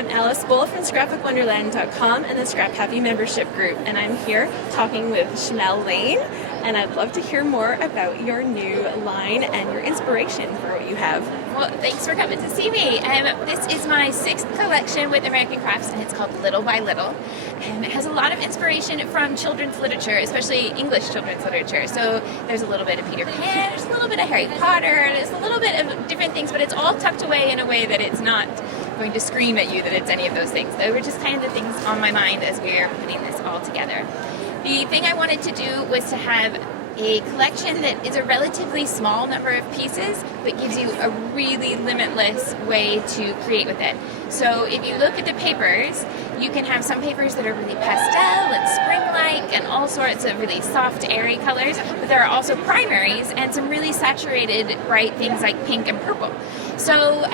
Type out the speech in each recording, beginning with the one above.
I'm Alice Bull from scrapbookwonderland.com and the ScrapHappy membership group, and I'm here talking with Shimelle Laine, and I'd love to hear more about your new line and your inspiration for what you have. Well, thanks for coming to see me. This is my 6th collection with American Crafts, and it's called Little by Little. It has a lot of inspiration from children's literature, especially English children's literature. So there's a little bit of Peter Pan, there's a little bit of Harry Potter, there's a little bit of different things, but it's all tucked away in a way that it's not going to scream at you that it's any of those things. They were just kind of the things on my mind as we were putting this all together. The thing I wanted to do was to have a collection that is a relatively small number of pieces, but gives you a really limitless way to create with it. So if you look at the papers, you can have some papers that are really pastel and spring-like and all sorts of really soft, airy colors, but there are also primaries and some really saturated, bright things like pink and purple. So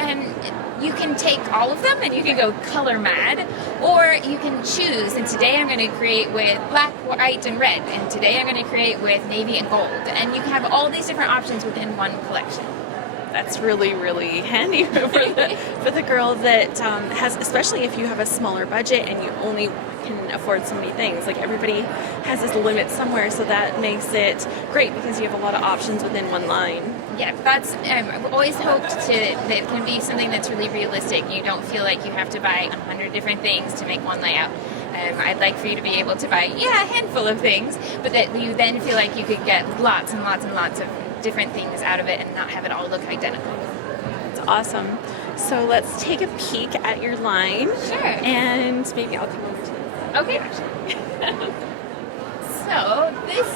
you can take all of them and you can go color mad, or you can choose, and today I'm going to create with black, white, and red, and today I'm going to create with navy and gold, and you can have all these different options within one collection. That's really, really handy for the girl that has, especially if you have a smaller budget and you only can afford so many things. Like, everybody has this limit somewhere, so that makes it great because you have a lot of options within one line. Yeah, that's, I've always hoped that it can be something that's really realistic. You don't feel like you have to buy 100 different things to make one layout. I'd like for you to be able to buy, a handful of things, but that you then feel like you could get lots and lots and lots of different things out of it and not have it all look identical. That's awesome. So let's take a peek at your line. Sure. And maybe I'll come over to you. Okay. So this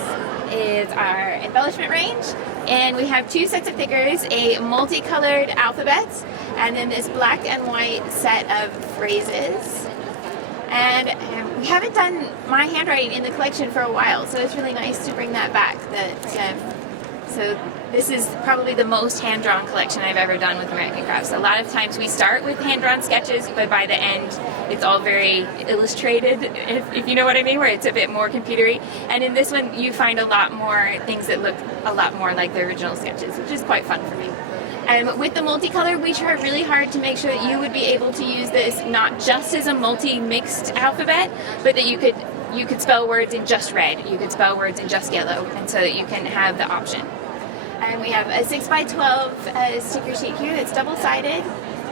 is our embellishment range, and we have 2 sets of figures, a multicolored alphabet, and then this black and white set of phrases. And we haven't done my handwriting in the collection for a while, so it's really nice to bring that back. So this is probably the most hand-drawn collection I've ever done with American Crafts. A lot of times we start with hand-drawn sketches, but by the end it's all very illustrated, if you know what I mean, where it's a bit more computery. And in this one you find a lot more things that look a lot more like the original sketches, which is quite fun for me. With the multicolor, we try really hard to make sure that you would be able to use this not just as a multi-mixed alphabet, but that you could spell words in just red, you could spell words in just yellow, and so that you can have the option. And we have a 6x12 sticker sheet here that's double-sided,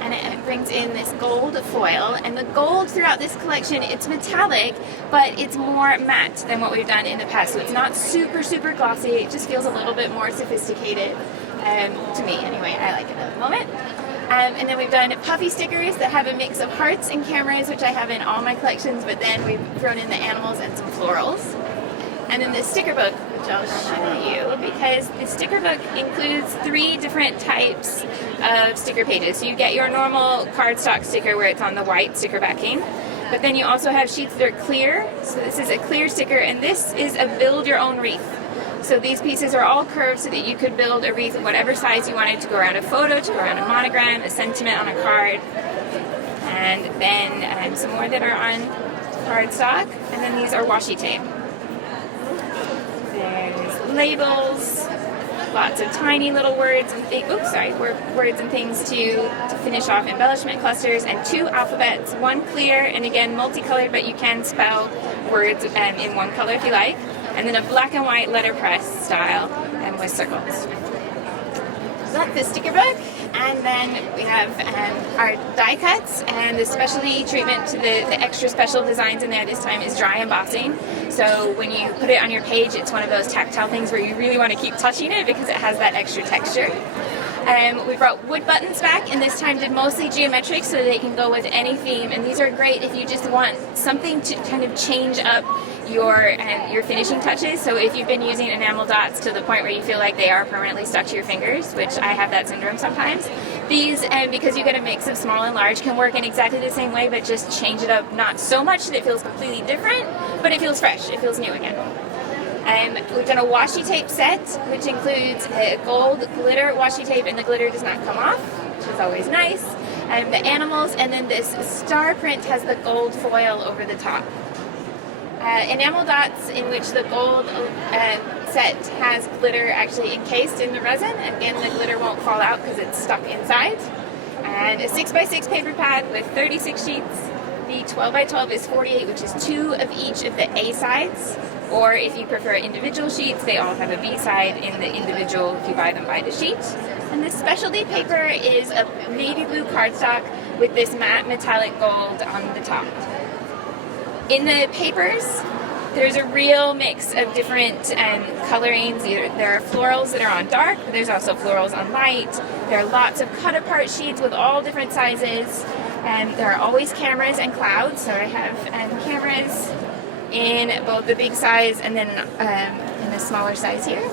and it brings in this gold foil. And the gold throughout this collection, it's metallic, but it's more matte than what we've done in the past. So it's not super, super glossy. It just feels a little bit more sophisticated, to me anyway. I like it at the moment. And then we've done puffy stickers that have a mix of hearts and cameras, which I have in all my collections, but then we've thrown in the animals and some florals. And then the sticker book, which I'll show you, because the sticker book includes 3 different types of sticker pages. So you get your normal cardstock sticker where it's on the white sticker backing, but then you also have sheets that are clear. So this is a clear sticker, and this is a build your own wreath. So these pieces are all curved so that you could build a wreath of whatever size you wanted, to go around a photo, to go around a monogram, a sentiment on a card, and then some more that are on cardstock, and then these are washi tape. There's labels, lots of tiny little words and words and things to finish off embellishment clusters, and 2 alphabets, 1 clear and again multicolored, but you can spell words in one color if you like, and then a black and white letterpress style and with circles. So that's the sticker book. And then we have our die cuts, and the specialty treatment to the extra special designs in there this time is dry embossing. So when you put it on your page, it's one of those tactile things where you really want to keep touching it because it has that extra texture. We brought wood buttons back, and this time did mostly geometric so they can go with any theme, and these are great if you just want something to kind of change up your finishing touches. So if you've been using enamel dots to the point where you feel like they are permanently stuck to your fingers, which I have that syndrome sometimes, these, because you get a mix of small and large, can work in exactly the same way, but just change it up not so much that it feels completely different, but it feels fresh, it feels new again. We've done a washi tape set, which includes a gold glitter washi tape, and the glitter does not come off, which is always nice. The animals, and then this star print has the gold foil over the top. Enamel dots, in which the gold set has glitter actually encased in the resin. Again, the glitter won't fall out because it's stuck inside. and a 6x6 paper pad with 36 sheets. The 12x12 is 48, which is 2 of each of the A sides. Or if you prefer individual sheets, they all have a B side in the individual if you buy them by the sheet. And this specialty paper is a navy blue cardstock with this matte metallic gold on the top. In the papers, there's a real mix of different colorings. There are florals that are on dark, but there's also florals on light. There are lots of cut apart sheets with all different sizes. And there are always cameras and clouds, so I have cameras in both the big size and then in the smaller size here.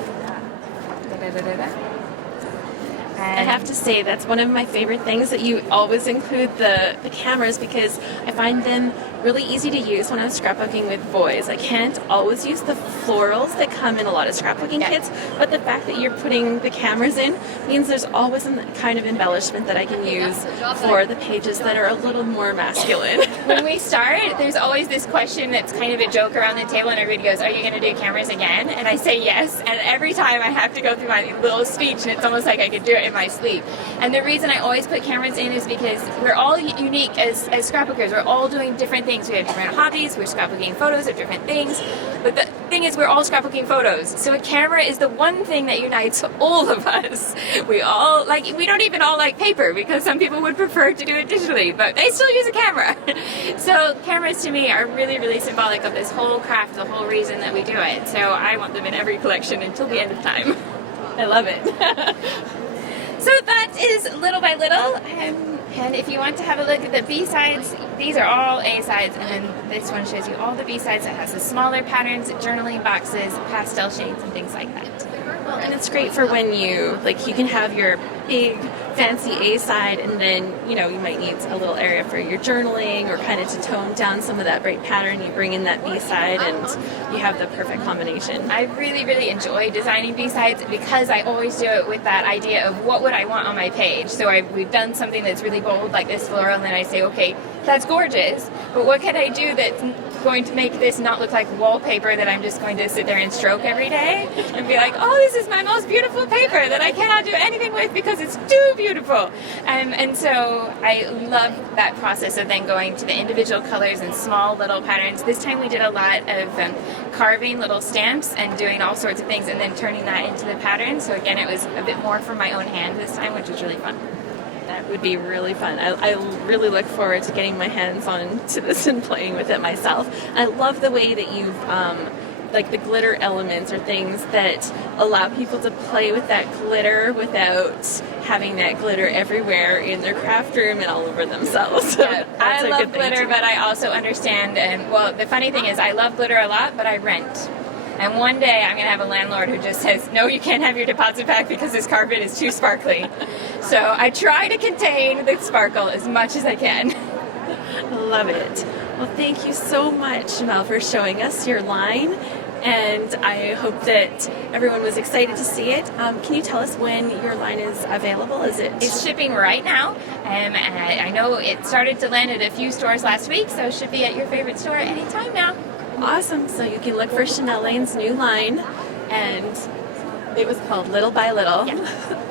I have to say that's one of my favorite things, that you always include the cameras, because I find them really easy to use when I'm scrapbooking with boys. I can't always use the florals that come in a lot of scrapbooking kits, but the fact that you're putting the cameras in means there's always some kind of embellishment that I can use for the pages that are a little more masculine. When we start, there's always this question that's kind of a joke around the table, and everybody goes, "Are you going to do cameras again?" And I say yes, and every time I have to go through my little speech, and it's almost like I could do it in my sleep. And the reason I always put cameras in is because we're all unique as scrapbookers. We're all doing different things. We have different hobbies. We're scrapbooking photos of different things. But the thing is, we're all scrapbooking photos. So a camera is the one thing that unites all of us. We don't even all like paper, because some people would prefer to do it digitally, but they still use a camera. So cameras to me are really, really symbolic of this whole craft, the whole reason that we do it. So I want them in every collection until the end of time. I love it. So that is little by little, and if you want to have a look at the B-sides, these are all A-sides, and then this one shows you all the B-sides. It has the smaller patterns, journaling boxes, pastel shades, and things like that. Well, and it's great for when you can have your big fancy A side, and then you might need a little area for your journaling, or kind of to tone down some of that bright pattern. You bring in that B side, and you have the perfect combination. I really, really enjoy designing B-sides because I always do it with that idea of what would I want on my page. So we've done something that's really bold, like this floral, and then I say, okay, that's gorgeous, but what can I do that's going to make this not look like wallpaper that I'm just going to sit there and stroke every day and be like, oh, this is my most beautiful paper that I cannot do anything with because it's too beautiful. And so I love that process of then going to the individual colors and small little patterns. This time we did a lot of carving little stamps and doing all sorts of things, and then turning that into the pattern. So again, it was a bit more from my own hand this time, which was really fun. That would be really fun. I really look forward to getting my hands on to this and playing with it myself. I love the way that you've like the glitter elements or things that allow people to play with that glitter without having that glitter everywhere in their craft room and all over themselves. Yeah, I love glitter, but I also understand, well, the funny thing is I love glitter a lot, but I rent. And one day I'm going to have a landlord who just says, no, you can't have your deposit back because this carpet is too sparkly. So I try to contain the sparkle as much as I can. Love it. Well, thank you so much, Shimelle, for showing us your line. And I hope that everyone was excited to see it. Can you tell us when your line is available? It's shipping right now. I know it started to land at a few stores last week, so it should be at your favorite store anytime now. Awesome. So you can look for Shimelle Laine's new line, and it was called Little by Little. Yeah.